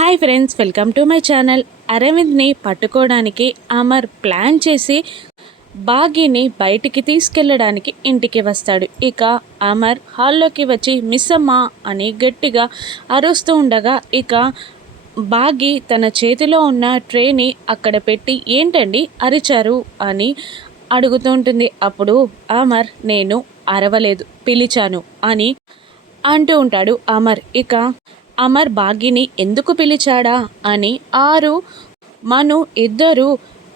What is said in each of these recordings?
Hi friends welcome to my channel. అరవింద్ని పట్టుకోవడానికి Amar plan చేసి బాగీని బయటికి తీసుకెళ్ళడానికి ఇంటికి వస్తాడు. ఇక అమర్ హాల్లోకి వచ్చి మిస్ అమ్మ అని గట్టిగా అరుస్తూ ఉండగా ఇక బాగి తన చేతిలో ఉన్న ట్రేని అక్కడ పెట్టి ఏంటండి అరిచారు? అని అడుగుతూ ఉంటుంది. అప్పుడు అమర్ నేను అరవలేదు పిలిచాను అని అంటూ ఉంటాడు అమర్. ఇక అమర్ బాగిని ఎందుకు పిలిచాడా అని ఆరు మను ఇద్దరు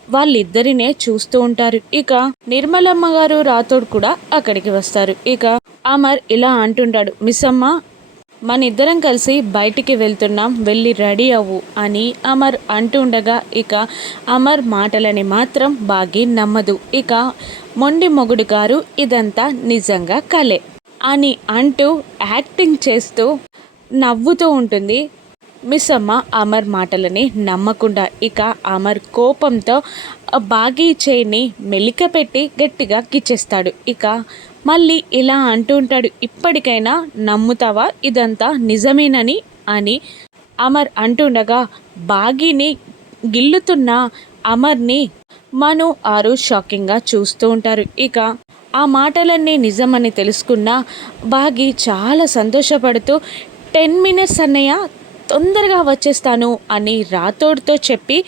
వాళ్ళిద్దరినే చూస్తూ ఉంటారు. ఇక నిర్మలమ్మ గారు రాతోడు కూడా అక్కడికి వస్తారు. ఇక అమర్ ఇలా అంటుంటాడు మిస్సమ్మ మన ఇద్దరం కలిసి బయటికి వెళ్తున్నాం వెళ్ళి రెడీ అవ్వు అని అమర్ అంటుండగా ఇక అమర్ మాటలని మాత్రం బాగి నమ్మదు. ఇక మొండి మొగుడు గారు ఇదంతా నిజంగా కలే అని అంటూ యాక్టింగ్ చేస్తూ నవ్వుతూ ఉంటుంది. మిస్ అమ్మ అమర్ మాటలని నమ్మకుండా ఇక అమర్ కోపంతో బాగీ చేయిని మెలిక పెట్టి గట్టిగా గిచ్చేస్తాడు. ఇక మళ్ళీ ఇలా అంటూ ఉంటాడు ఇప్పటికైనా నమ్ముతావా? ఇదంతా నిజమేనని అని అమర్ అంటుండగా బాగీని గిల్లుతున్న అమర్ని మను ఆరు షాకింగ్గా చూస్తూ ఉంటారు. ఇక ఆ మాటలన్నీ నిజమని తెలుసుకున్న బాగి చాలా సంతోషపడుతూ టెన్ మినిట్స్ అన్నయ్య తొందరగా వచ్చేస్తాను అని రాతోడితో చెప్పి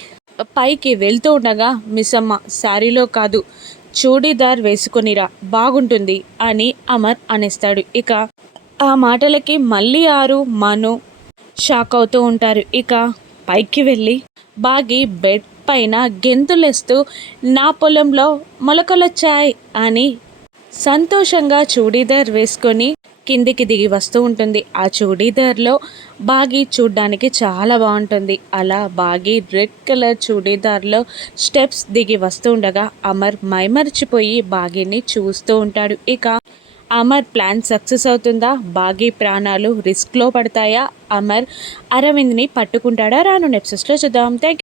పైకి వెళ్తూ ఉండగా మిస్సమ్మ శారీలో కాదు చూడీదార్ వేసుకొనిరా బాగుంటుంది అని అమర్ అనేస్తాడు. ఇక ఆ మాటలకి మళ్ళీ ఆరు మను షాక్ అవుతూ ఉంటారు. ఇక పైకి వెళ్ళి బాగి బెడ్ పైన గెంతులేస్తూ నా పొలంలో మొలకలొచ్చాయి అని సంతోషంగా చూడీదార్ వేసుకొని కిందికి దిగి వస్తూ ఉంటుంది. ఆ చూడీదార్లో బాగీ చూడ్డానికి చాలా బాగుంటుంది. అలా బాగీ రెడ్ కలర్ చూడీదార్లో స్టెప్స్ దిగి వస్తూ ఉండగా అమర్ మైమరిచిపోయి బాగిని చూస్తూ ఉంటాడు. ఇక అమర్ ప్లాన్ సక్సెస్ అవుతుందా? బాగీ ప్రాణాలు రిస్క్లో పడతాయా? అమర్ అరవింద్ని పట్టుకుంటాడా? రాను నెప్సెస్లో చూద్దాం. థ్యాంక్